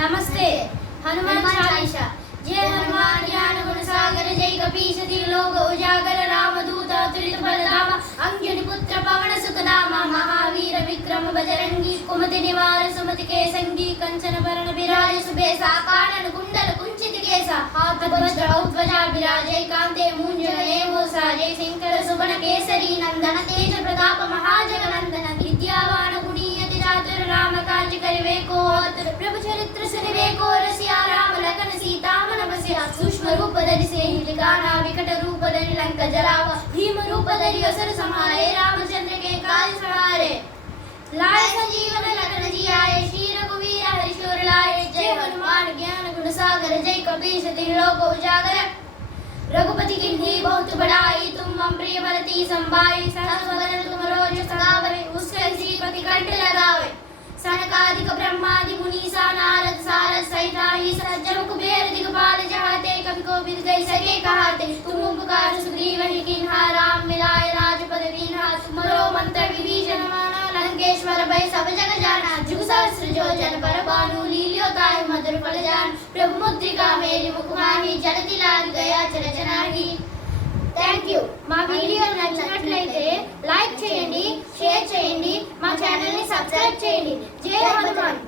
నమస్తే. హనుమాన్ చాలీస. జయ హనుమాన్ జ్ఞాన గుణసాగర జై కపీశ లోక ఉజాగర రామదూత తులిత బలరామ అంజని పుత్ర పవన సుఖనామ మహావీర విక్రమ బజరంగి కుమతి నివార సుమతి కేసంగి కంచన భరణ విరాజ సుబేస కాణన కుండల కుంచిత కేస హాత వజ్ర ఔత్వజా విరాజై కాంతే ముంజన ఏమోస జై శంకర సుమణ प्रभु चरित्र सुनिवे को रसिया राम लखन सीता मन बसिया सूक्ष्म रूप धरि से हिलगाना विकट रूप धरि लंक जराव भीम रूप धरि असुर संहारे रामचंद्र के काज सवारे लाए संजीवन लखन जियाए श्री रघुवीर हरिशोर लाए जय हनुमान ज्ञान गुण सागर, जय कबीर कपीश लोक उजागर। रघुपति की बहुत बड़ाई, तुम मम प्रिय भरती संभाई सहस वदन तुम रोज सगावरे उसके श्रीपति कंठ लगावे। सनकादिक ब्रह्मादि मुनीसा कहाते तुम उपकार सुग्रीव ही किन्हा राम मिलाए राजपद दीन्हा तुमरो मंत्र विभीषण माना लंकेश्वर भय सब जग जाना जुग सहस्र जो जन पर बानु लील्यो ताय मधुर फल जान प्रभु मुद्रिका मेरी मुखमाही जलति लाग गया चरचनाही థ్యాంక్ యూ మా వీడియో నచ్చినట్లయితే లైక్ చేయండి షేర్ చేయండి మా ఛానల్ని సబ్స్క్రైబ్ చేయండి జై హనుమాన్